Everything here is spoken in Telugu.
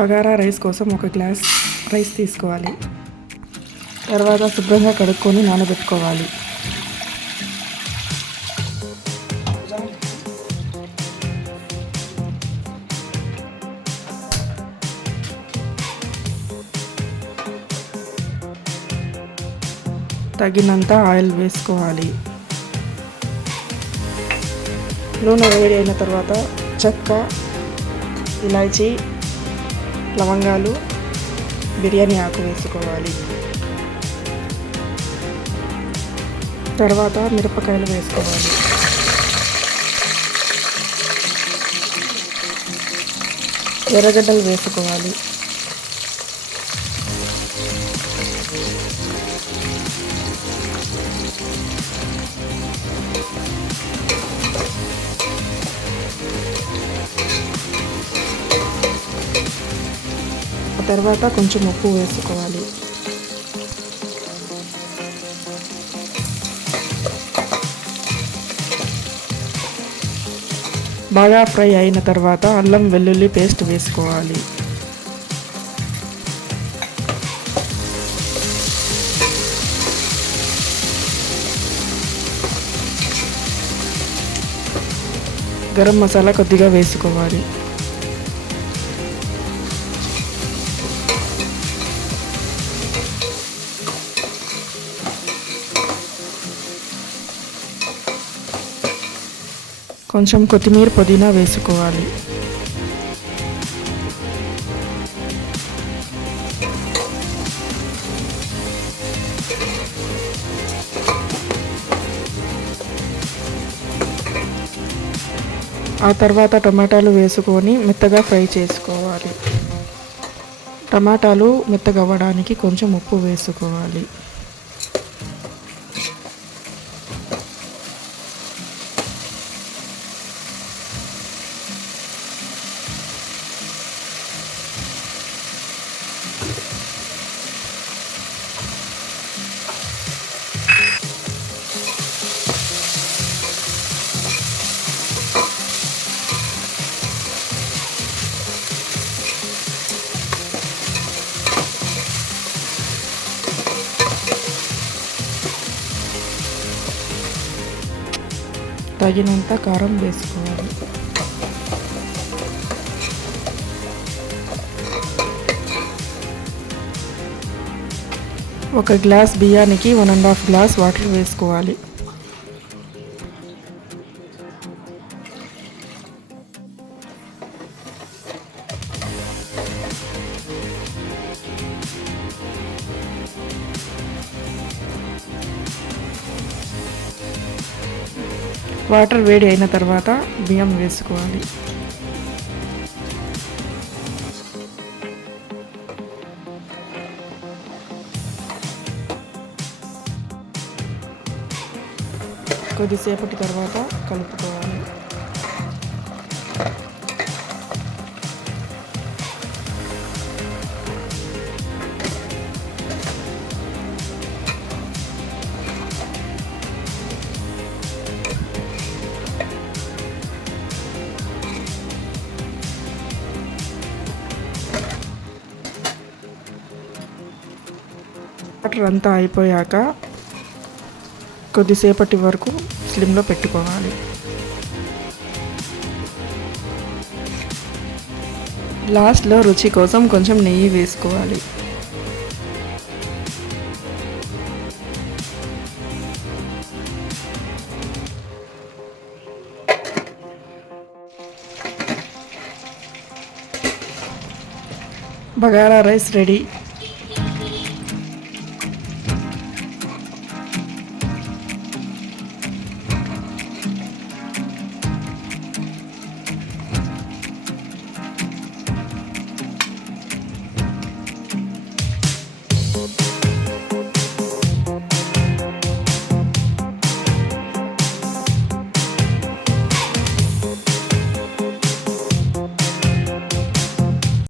బగారా రైస్ కోసం ఒక గ్లాస్ రైస్ తీసుకోవాలి. తర్వాత శుభ్రంగా కడుక్కొని నానబెట్టుకోవాలి. తగినంత ఆయిల్ వేసుకోవాలి. నూనె వేడి అయిన తర్వాత చెక్క, ఇలాచీ, లవంగాలు, బిర్యానీ ఆకు వేసుకోవాలి. తర్వాత మిరపకాయలు వేసుకోవాలి. ఎర్రగడ్డలు వేసుకోవాలి. తర్వాత కొంచెం ఉప్పు వేసుకోవాలి. బాగా ఫ్రై అయిన తర్వాత అల్లం వెల్లుల్లి పేస్ట్ వేసుకోవాలి. గరం మసాలా కొద్దిగా వేసుకోవాలి. కొంచెం కొత్తిమీర, పుదీనా వేసుకోవాలి. ఆ తర్వాత టమాటాలు వేసుకొని మెత్తగా ఫ్రై చేసుకోవాలి. టమాటాలు మెత్తగా అవ్వడానికి కొంచెం ఉప్పు వేసుకోవాలి. తగినంత కారం వేసుకోవాలి. ఒక గ్లాస్ బియ్యానికి 1.5 గ్లాస్ వాటర్ వేసుకోవాలి. వాటర్ వేడి అయిన తర్వాత బియ్యం వేసుకోవాలి. కొద్దిసేపటి తర్వాత కలుపుకోవాలి. వాటర్ అంతా అయిపోయాక కొద్దిసేపటి వరకు స్లిమ్లో పెట్టుకోవాలి. లాస్ట్లో రుచి కోసం కొంచెం నెయ్యి వేసుకోవాలి. Bagara rice ready.